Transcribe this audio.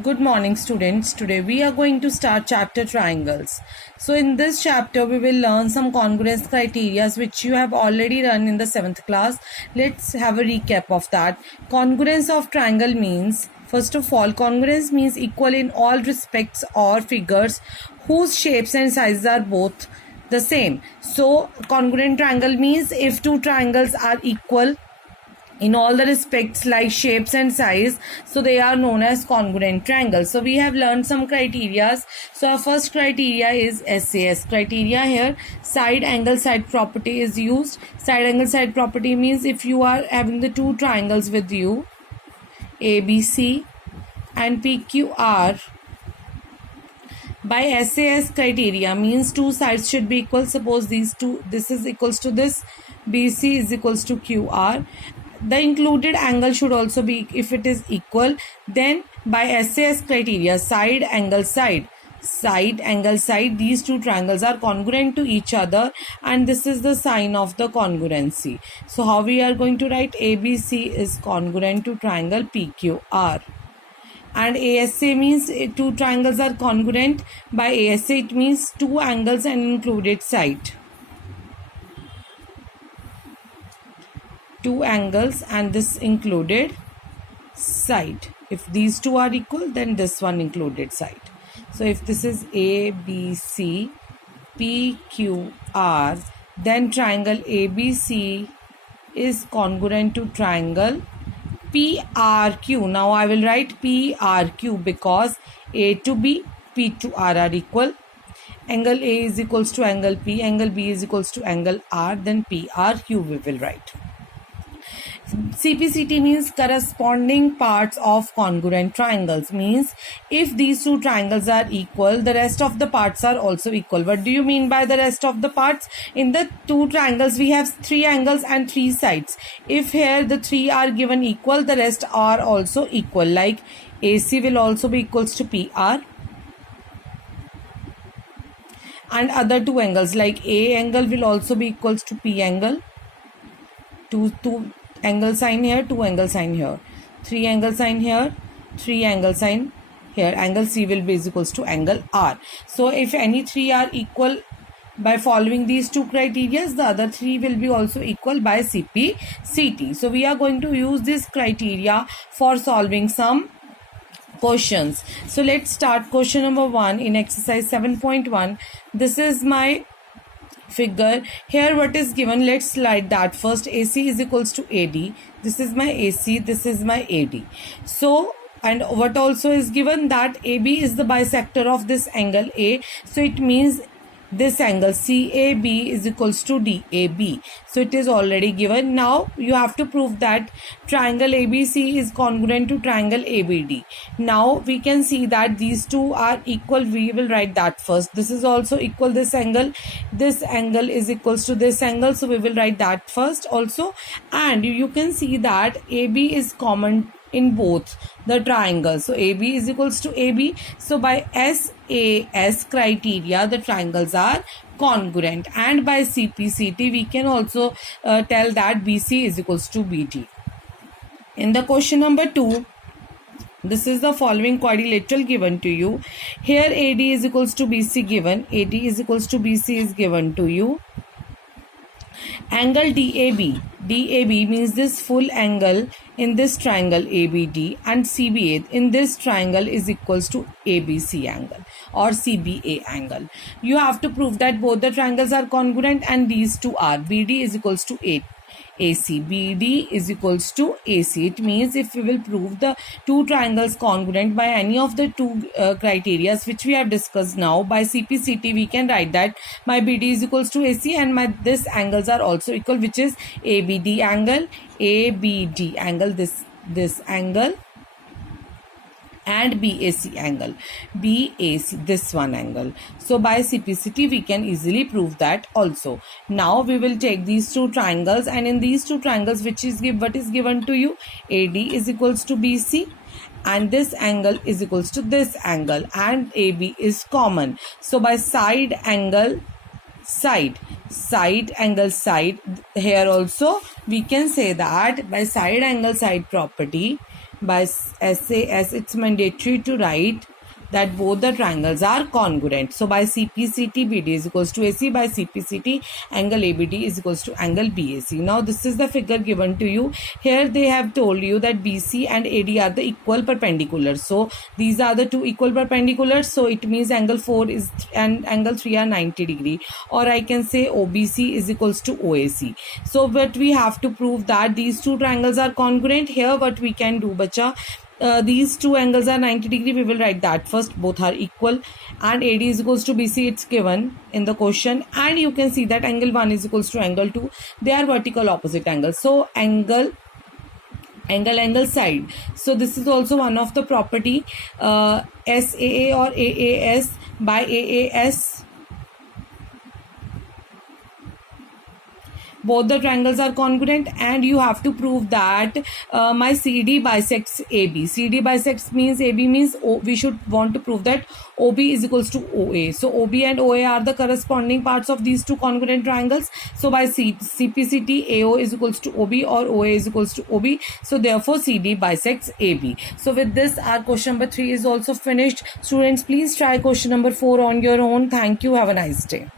Good morning, students. Today we are going to start chapter triangles. So in this chapter we will learn some congruence criteria which you have already learned in the 7th class. Let's have a recap of that. Congruence of triangle means, first of all, congruence means equal in all respects or figures whose shapes and sizes are both the same. So congruent triangle means if two triangles are equal in all the respects like shapes and size, so they are known as congruent triangles. So we have learned some criteria. So our first criteria is SAS criteria. Here side angle side property is used. Side angle side property means if you are having the two triangles with you, ABC and PQR, by SAS criteria means two sides should be equal. Suppose this is equals to this, BC is equals to QR. The included angle should also be, if it is equal, then by SAS criteria, side angle side, these two triangles are congruent to each other, and this is the sign of the congruency. So how we are going to write? ABC is congruent to triangle PQR. And ASA means two triangles are congruent. By ASA it means two angles and included side. Two angles and this included side. If these two are equal, then this one included side. So if this is ABC PQR, then triangle ABC is congruent to triangle PRQ. Now I will write PRQ because A to B, P to R are equal. Angle A is equals to angle P, angle B is equals to angle R, then PRQ we will write. CPCT means corresponding parts of congruent triangles. Means if these two triangles are equal, the rest of the parts are also equal. What do you mean by the rest of the parts? In the two triangles we have three angles and three sides. If here the three are given equal, the rest are also equal. Like AC will also be equals to PR. And other two angles like A angle will also be equals to P angle. Two angle sign here, two angle sign here, three angle sign here, three angle sign here. Angle C will be equals to angle R. So if any three are equal by following these two criteria, the other three will be also equal by CPCT. So we are going to use this criteria for solving some questions. So let's start question number 1 in exercise 7.1. This is my figure. Here what is given, let's write that first. AC is equals to AD. This is my AC, this is my AD. So and what also is given, that AB is the bisector of this angle A. So it means this angle CAB is equals to DAB. So it is already given. Now you have to prove that triangle ABC is congruent to triangle ABD. Now we can see that these two are equal. We will write that first. This is also equal, this angle is equals to this angle. So we will write that first also. And you can see that AB is common in both the triangles. So AB is equals to AB. So by SAS criteria the triangles are congruent, and by CPCT we can also tell that BC is equals to BD. In the question number 2, this is the following quadrilateral given to you. Here AD is equals to BC given, AD is equals to BC is given to you. Angle DAB means this full angle in this triangle ABD, and CBA in this triangle is equals to ABC angle or CBA angle. You have to prove that both the triangles are congruent and these two are. BD is equals to AC, BD is equals to AC. It means if we will prove the two triangles congruent by any of the two criteria which we have discussed now, by CPCT we can write that my BD is equals to AC and my this angles are also equal, which is ABD angle, ABD angle, this angle, and BAC angle, BAC, this one angle. So by CPCT we can easily prove that also. Now we will take these two triangles, and in these two triangles what is given to you, AD is equals to BC and this angle is equals to this angle, and AB is common. So by side angle side, here also we can say that by side angle side property by SAS, it's mandatory to write that both the triangles are congruent. So by CPCT, BD is equals to AC. By CPCT, angle ABD is equals to angle BAC. Now this is the figure given to you. Here they have told you that BC and AD are the equal perpendiculars. So these are the two equal perpendiculars. So it means angle 4 is and angle 3 are 90 degree. Or I can say OBC is equals to OAC. So but we have to prove that these two triangles are congruent. Here what we can do, bacha, these two angles are 90 degree. We will write that first. Both are equal, and AD is equals to BC. It's given in the question, and you can see that angle 1 is equals to angle 2. They are vertical opposite angles. So angle side. So this is also one of the property. SAA or AAS by AAS, both the triangles are congruent, and you have to prove that my CD bisects AB. CD bisects means AB means we should want to prove that OB is equals to OA. So OB and OA are the corresponding parts of these two congruent triangles. So by CPCT, AO is equals to OB or OA is equals to OB. So therefore CD bisects AB. So with this, our question number 3 is also finished. Students, please try question number 4 on your own. Thank you. Have a nice day.